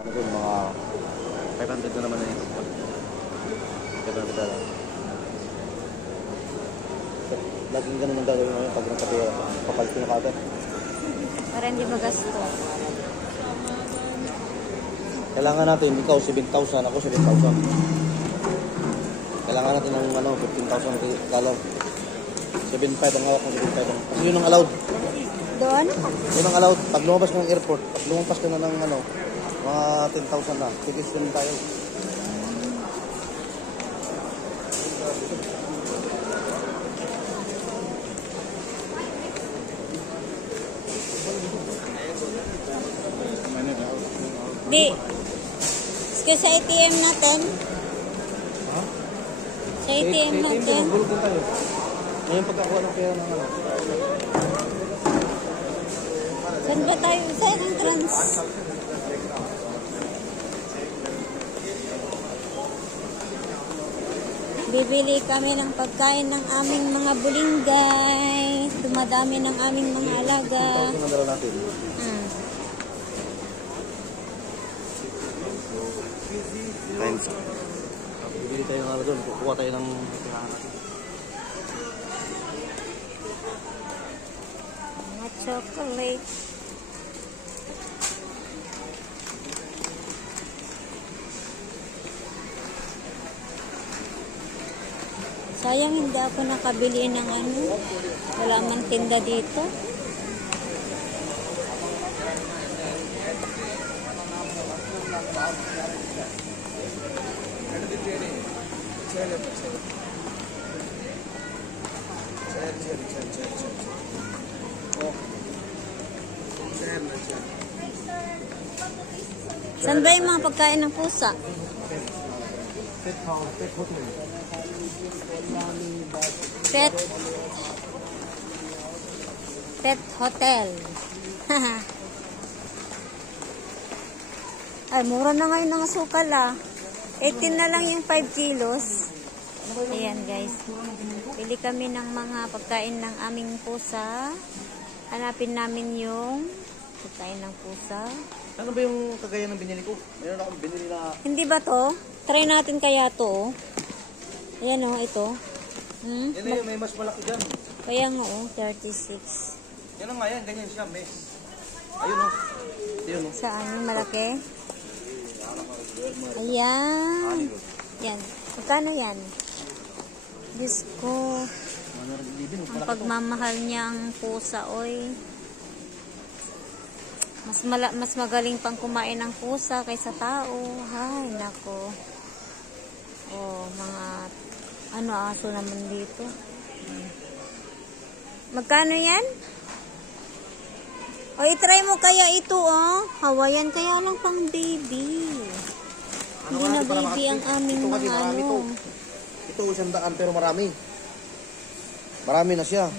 Ano dun, mga 500 na naman na ito. 500 na lang. Laging ganun ang gagawin ngayon pag nagkapira. Papalit na kagad. Para hindi magasto. Kailangan natin, ikaw 7,000, ako 7,000. Kailangan natin ng 15,000 dollar. 7,500 ang hawak ng 7,500. Kasi yun ang allowed. Doon? Yun ang allowed. Pag lumabas ka ng airport, pag lumabas ka na ng mga 10,000 na, tigis din tayo. Di. Sige sa ATM natin. Ha? Sa ATM natin. Bulog din tayo. Ngayon pagkakuha ng pera ng Saan ba tayo? Sa entrance. Bibili kami ng pagkain ng aming mga bulinggay. Dumadami ng aming mga alaga. 10,000 na dala natin. Times. Bibili tayo ng doon. Kukuha tayo ng Mga chocolate. Sayang hindi ako nakabili ng wala man tinda dito. Saan ba yung mga pagkain ng pusa? Pet hotel. Ay, mura na ngayon ng asukal 18 na lang yung 5 kilos. Ayan guys. Pili kami ng mga pagkain ng aming pusa. Hanapin namin yung pagkain ng pusa. Ano ba yung kagaya ng binili ko? Mayroon akong binili na... Hindi ba to? Try natin kaya to. Ayan ito. Yan na yun, may mas malaki dyan. Kaya nga 36. Yan nga yan, ganyan siya, mes. Ayun Ayun Saan yung malaki? Ayan. Yan. Magkano yan? Diyos ko. Ang pagmamahal niyang pusa, oy. Mas magaling pang kumain ng pusa kaysa tao. Hay, nako. Oh, mga aso naman dito. Magkano yan? O, itry mo kaya ito, Hawaiian kaya lang pang baby. Hindi na baby ang aming mga Ito 100 pero marami. Marami na siya.